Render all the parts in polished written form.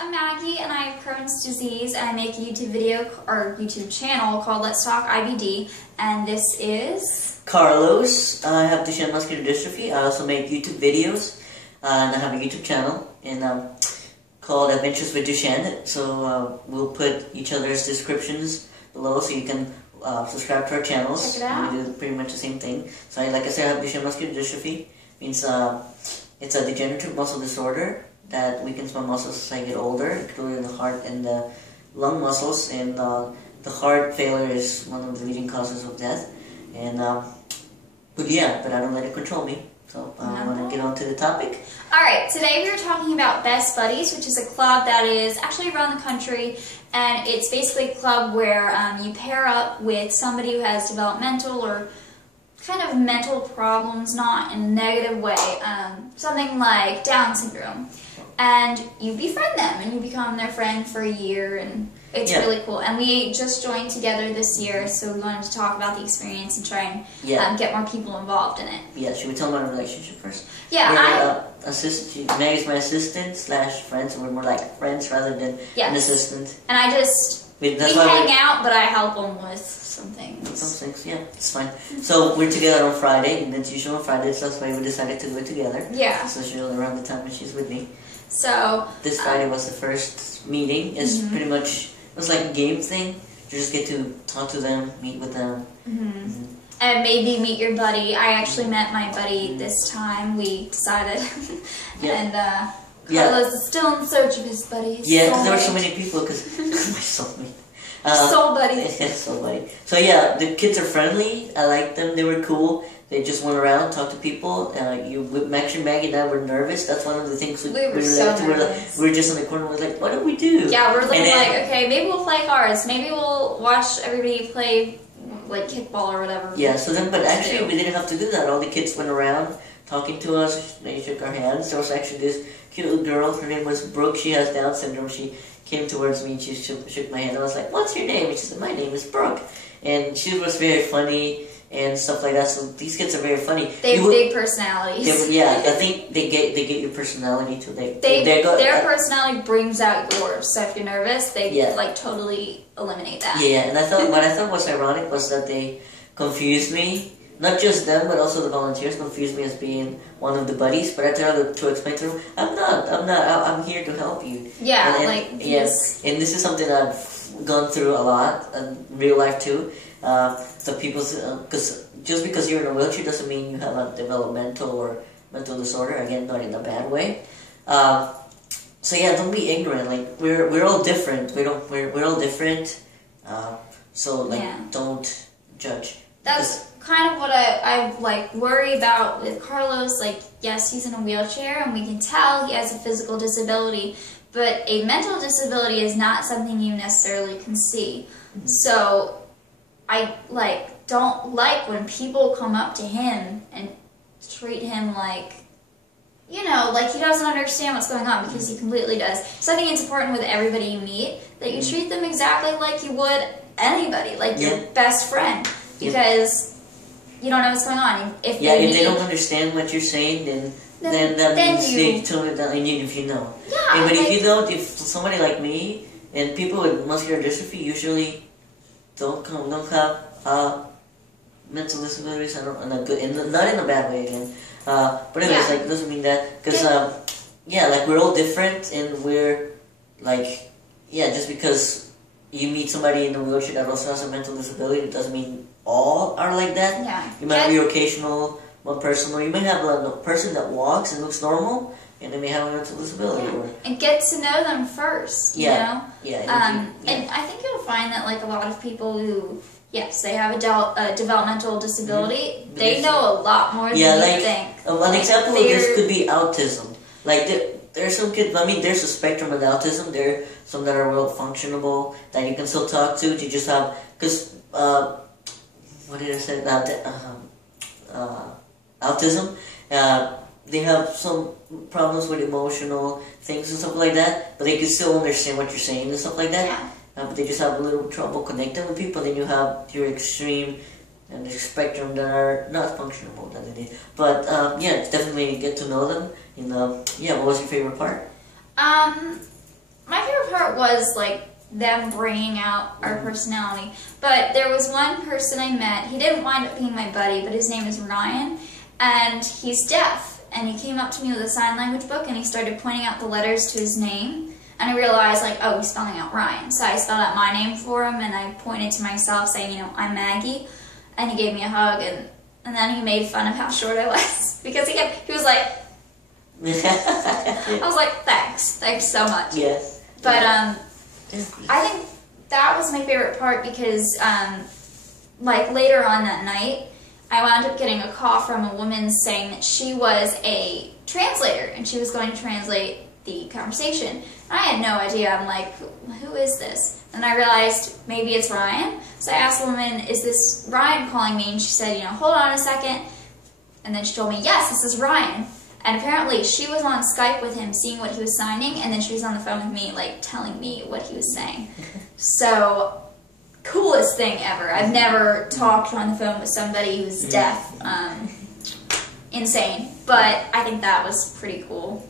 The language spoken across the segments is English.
I'm Maggie and I have Crohn's disease and I make a YouTube video or YouTube channel called Let's Talk IBD, and this is Carlos. I have Duchenne muscular dystrophy. I also make YouTube videos and I have a YouTube channel called Adventures with Duchenne. So we'll put each other's descriptions below so you can subscribe to our channels. Check it out. We do pretty much the same thing. So like I said, I have Duchenne muscular dystrophy. Means it's a degenerative muscle disorder that weakens my muscles as I get older, including the heart and the lung muscles. And the heart failure is one of the leading causes of death. And but I don't let it control me. So I want to get on to the topic. Alright, today we are talking about Best Buddies, which is a club that is actually around the country, and it's basically a club where you pair up with somebody who has developmental or kind of mental problems, not in a negative way, something like Down syndrome, and you befriend them and you become their friend for a year, and it's really cool. And we just joined together this year, so we wanted to talk about the experience and try and get more people involved in it. Yeah, should we tell them our relationship first? Yeah, Maggie's my assistant / friend, so we're more like friends rather than an assistant. And we hang out, but I help them with some things. Some things, yeah, it's fine. So we're together on Friday, and it's usually on Fridays, so that's why we decided to do it together. Yeah. So she's around the time when she's with me. So this Friday was the first meeting. It's pretty much, it was like a game thing. You just get to talk to them, meet with them. And maybe meet your buddy. I actually met my buddy this time. We decided. And Carlos is still in search of his buddy. Yeah, because there were so many people, because my soulmate. Soul buddy. Yeah, soul buddy. So yeah, the kids are friendly. I like them. They were cool. They just went around, talked to people. Actually, Maggie and I were nervous. That's one of the things we were so nervous. We were just in the corner. We were like, what do we do? Yeah, we're looking okay, maybe we'll play cards. Maybe we'll watch everybody play like kickball or whatever. Yeah. So then, but actually, we didn't have to do that. All the kids went around talking to us. They shook our hands. There was actually this cute little girl. Her name was Brooke. She has Down syndrome. She came towards me and she shook my hand. I was like, what's your name? And she said, my name is Brooke. And she was very funny and stuff like that. So these kids are very funny. They have big personalities. I think they get your personality too. Their personality brings out yours. So if you're nervous, they like totally eliminate that. Yeah, and what I thought was ironic was that they confused me. Not just them, but also the volunteers confused me as being one of the buddies. But I tried to explain to them, I'm not. I'm here to help you. Yeah, and this is something I've gone through a lot in real life too. The people, because just because you're in a wheelchair doesn't mean you have a developmental or mental disorder. Again, not in a bad way. So yeah, don't be ignorant. Like we're all different. We're all different. So don't judge. That's kind of what I like worry about with Carlos. Like, yes, he's in a wheelchair and we can tell he has a physical disability, but a mental disability is not something you necessarily can see. So I don't like when people come up to him and treat him like, like he doesn't understand what's going on, because he completely does. So I think it's important with everybody you meet that you treat them exactly like you would anybody, like your best friend, because you don't know what's going on. If they don't understand what you're saying, then that means they tone it down, even if you know. Yeah. But if you don't, if somebody like me and people with muscular dystrophy usually don't have mental disabilities. Not in a bad way again. But anyways, it doesn't mean that, because we're all different, and we're just because you meet somebody in a wheelchair that also has a mental disability, it doesn't mean all are like that. Yeah. You might have your occasional one person, or you may have a person that walks and looks normal, and they may have a mental disability. And get to know them first, you know? Yeah. And I think you'll find that a lot of people who, yes, they have a developmental disability, they know a lot more than you think. An example of this could be autism. There are some kids, there's a spectrum of autism. There are some that are well functionable, that you can still talk to. You just have, because, what did I say about autism? They have some problems with emotional things and stuff like that, but they can still understand what you're saying and stuff like that. Yeah. But they just have a little trouble connecting with people. Then you have your extreme and the spectrum that are not functionable that they did. But definitely get to know them. And what was your favorite part? my favorite part was like them bringing out our personality. But there was one person I met, he didn't wind up being my buddy, but his name is Ryan, and he's deaf. And he came up to me with a sign language book and he started pointing out the letters to his name. And I realized, like, oh, he's spelling out Ryan. So I spelled out my name for him and I pointed to myself saying, you know, I'm Maggie. And he gave me a hug, and then he made fun of how short I was. Because he was like, I was like, thanks so much. Yes. But I think that was my favorite part because like later on that night, I wound up getting a call from a woman saying that she was a translator and she was going to translate the conversation. I had no idea. I'm like, who is this? And I realized maybe it's Ryan. So I asked the woman, is this Ryan calling me? And she said, you know, hold on a second. And then she told me, yes, this is Ryan. And apparently she was on Skype with him seeing what he was signing, and then she was on the phone with me, like, telling me what he was saying. So, coolest thing ever. I've never talked on the phone with somebody who's deaf. Insane. But I think that was pretty cool.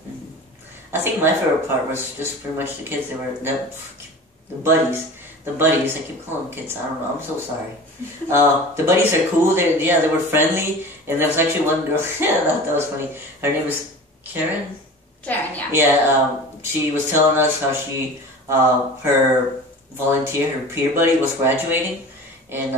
I think my favorite part was just pretty much the kids. They were the buddies. The buddies. I keep calling them kids. I don't know. I'm so sorry. The buddies are cool. They were friendly. And there was actually one girl. That was funny. Her name is Karen. Karen, yeah. Yeah. She was telling us how she her volunteer, her peer buddy, was graduating, and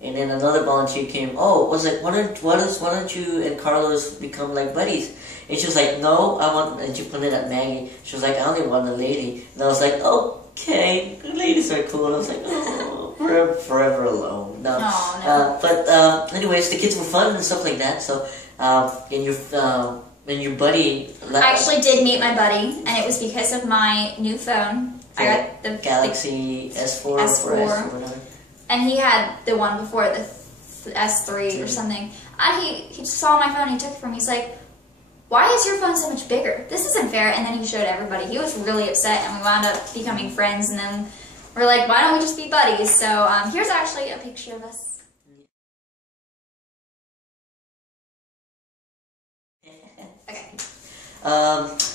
then another volunteer came. Oh, was like, why don't you and Carlos become like buddies? And she was like, no, I want. And she pointed at Maggie. She was like, I only want a lady. And I was like, okay, ladies are cool. And I was like, oh, we're forever alone. No. Oh, no. But anyways, the kids were fun and stuff like that. So and your buddy. I actually did meet my buddy, and it was because of my new phone. I got the Galaxy S4 or whatever. And he had the one before, the S3 or something. And he saw my phone, he took it from me. He's like, why is your phone so much bigger? This isn't fair. And then he showed everybody. He was really upset, and we wound up becoming friends. And then we're like, why don't we just be buddies? So here's actually a picture of us. Okay.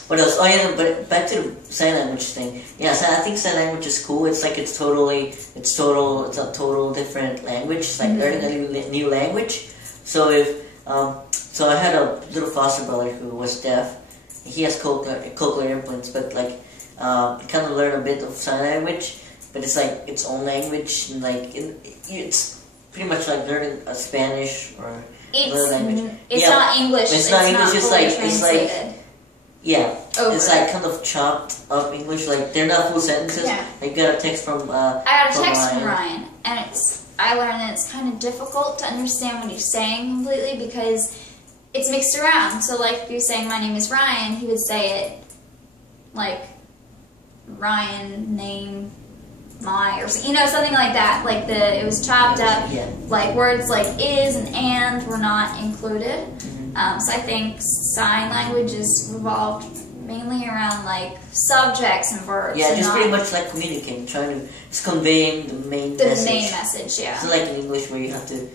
What else? Oh yeah, but back to the sign language thing. Yeah, so I think sign language is cool. It's like it's a total different language. It's like learning a new language. So if so I had a little foster brother who was deaf. He has cochlear implants, but like he kind of learned a bit of sign language, but it's like its own language, and like it's pretty much like learning a Spanish or another language. It's not English. It's not English. It's like yeah, over. It's like kind of chopped up English. Like they're not full sentences. Yeah. I got a text from I got a text from Ryan, and I learned that it's kind of difficult to understand what he's saying completely because it's mixed around. So like if you're saying my name is Ryan, he would say it like Ryan name my or something like that. Like it was chopped up. Yeah. Like words like is and were not included. So I think sign language is revolved mainly around like subjects and verbs. Yeah, and just pretty much like communicating, it's conveying the main message. The main message, yeah. So like in English where you have to,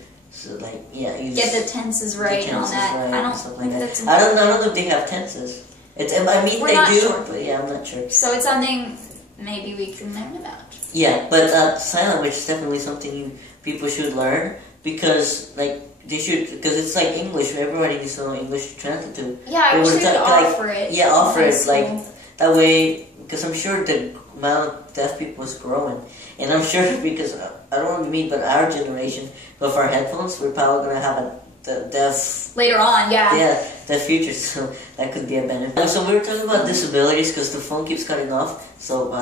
get the tenses right and all that. Right, I don't think like that's. I don't know if they have tenses. We're they do, sure. But yeah, I'm not sure. So it's something maybe we can learn about. Yeah, but sign language is definitely something people should learn because like. They should, because it's like English. Everybody needs to know English to translate to. Yeah, I wish they could offer it. Yeah, offer it like that way. Because I'm sure the amount of deaf people is growing, and I'm sure because I don't want to mean, but our generation with our headphones, we're probably gonna have the deaf later on. Yeah. Yeah, deaf future. So that could be a benefit. So we were talking about disabilities because the phone keeps cutting off. So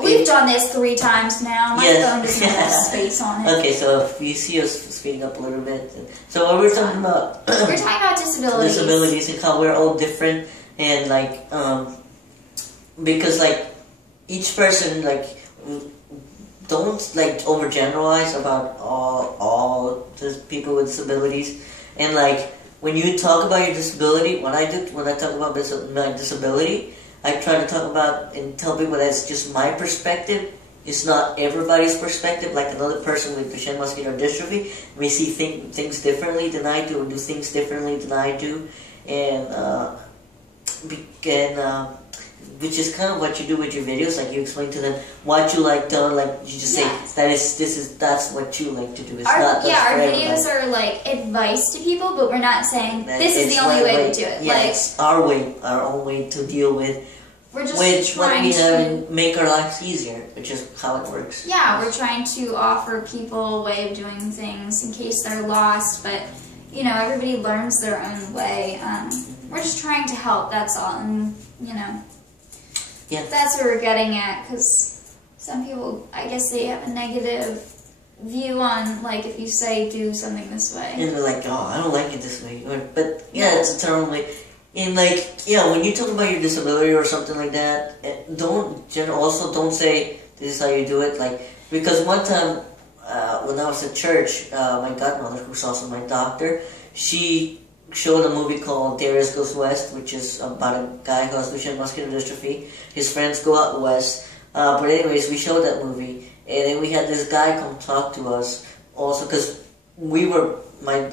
we've done this 3 times now. My phone doesn't have space on it. Okay, so if you see us speeding up a little bit. So what we're talking about? We're talking about disabilities. Disabilities and how we're all different, and like because like each person like don't like overgeneralize about all the people with disabilities, and like when you talk about your disability, when I talk about my disability, I try to talk about and tell people that it's just my perspective. It's not everybody's perspective. Like another person with Duchenne muscular dystrophy may see things differently than I do, or do things differently than I do, and which is kind of what you do with your videos. Like you explain to them what you like done. Like you just say that's what you like to do. It's our videos are like advice to people, but we're not saying this is the only way to do it. Yeah, like, it's our own way to deal with. We're just trying to make our lives easier, which is how it works. Yeah, we're trying to offer people a way of doing things in case they're lost, but you know, everybody learns their own way. We're just trying to help, that's all, and you know, that's what we're getting at, because some people, I guess they have a negative view on, like, if you say do something this way. And they're like, oh, I don't like it this way. But yeah, it's a term like, and like, yeah, when you talk about your disability or something like that, don't say this is how you do it. Like, because one time when I was at church, my godmother, who's also my doctor, she showed a movie called Darius Goes West, which is about a guy who has Duchenne muscular dystrophy. His friends go out west. But anyways, we showed that movie, and then we had this guy come talk to us also, because we were my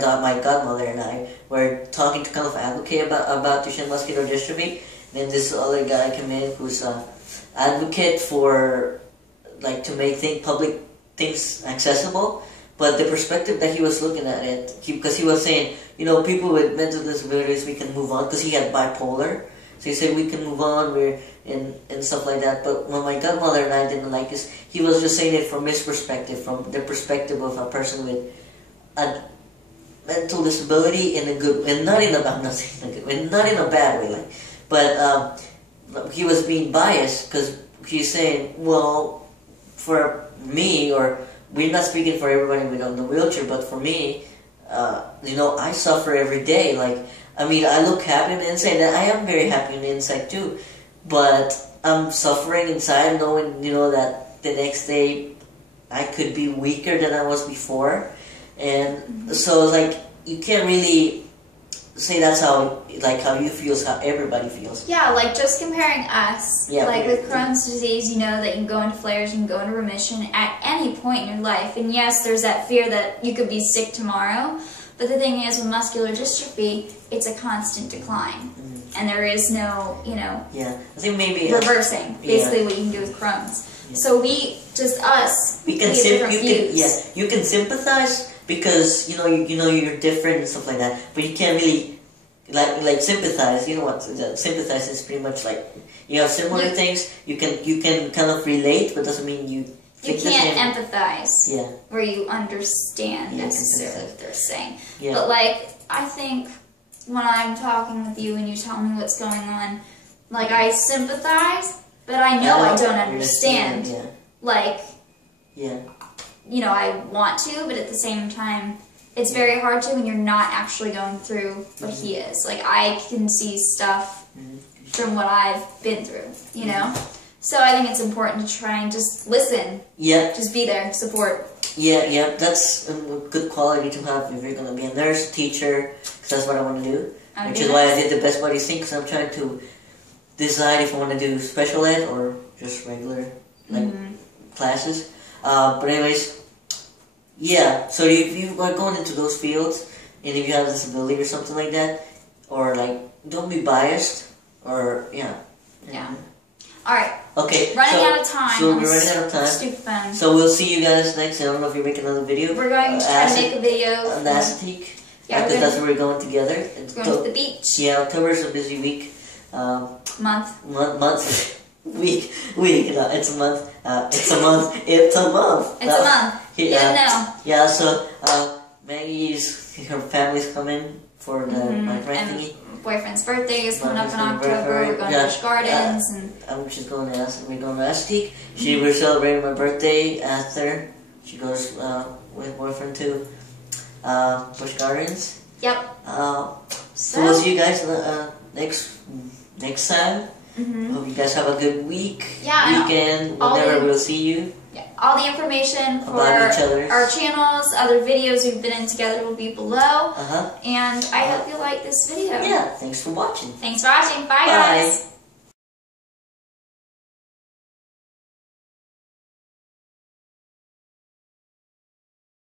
godmother and I were talking to kind of advocate about Duchenne muscular dystrophy. And then this other guy came in who's an advocate for, like, to make public things accessible. But the perspective that he was looking at it, because he was saying, you know, people with mental disabilities, we can move on, because he had bipolar. So he said we can move on, and stuff like that. But when my godmother and I didn't like this, he was just saying it from his perspective, from the perspective of a person with a mental disability in a good, and not in a bad, not in a bad way, like. But he was being biased, because he's saying, well, for me, or we're not speaking for everybody with on the wheelchair, but for me, you know, I suffer every day. Like, I mean, I look happy on the inside, and I am very happy on the inside too, but I'm suffering inside, knowing, you know, that the next day I could be weaker than I was before. And so, like, you can't really say that's how you feel is how everybody feels. Yeah, like, just comparing us, like with Crohn's disease, you know that you can go into flares, you can go into remission at any point in your life. And yes, there's that fear that you could be sick tomorrow, but the thing is, with muscular dystrophy, it's a constant decline. And there is no, you know, I think maybe reversing, basically what you can do with Crohn's. So we can you can sympathize, because you know you're different and stuff like that, but you can't really like sympathize. You know what sympathize is pretty much like, you have similar things. You can kind of relate, but doesn't mean you can't empathize. Where you understand necessarily what they're saying. But like, I think when I'm talking with you and you tell me what's going on, like, I sympathize, but I know I don't understand. Like, you know, I want to, but at the same time, it's very hard to when you're not actually going through what he is. Like, I can see stuff from what I've been through, you know? So I think it's important to try and just listen. Just be there, support. That's a good quality to have if you're going to be a nurse, teacher, because that's what I want to do. Which is why I did the Best Buddies thing, because I'm trying to decide if I want to do special ed or just regular, like, classes. But anyways, so if you are going into those fields, and if you have a disability or something like that, or like, don't be biased, or Alright. Okay. Running out of time. So we're running out of time. Stupid phone. So we'll see you guys next. I don't know if you make another video. We're going to try to make a video. On the Acetique. Because that's where we're going together. We're going to the beach. October is a busy week. Month. Week. It's a month. It's a month. It's a month. You didn't know. So her family's coming for the Minecraft thingy. Boyfriend's birthday is coming up in October. We're going to Busch Gardens. She's going to we're going to Acetique. We're celebrating my birthday after. She goes with boyfriend to Busch Gardens. So we'll see you guys next time. Hope you guys have a good weekend, whenever we'll see you. All the information for our channels, other videos we've been in together will be below. And I hope you like this video. Thanks for watching. Bye, guys.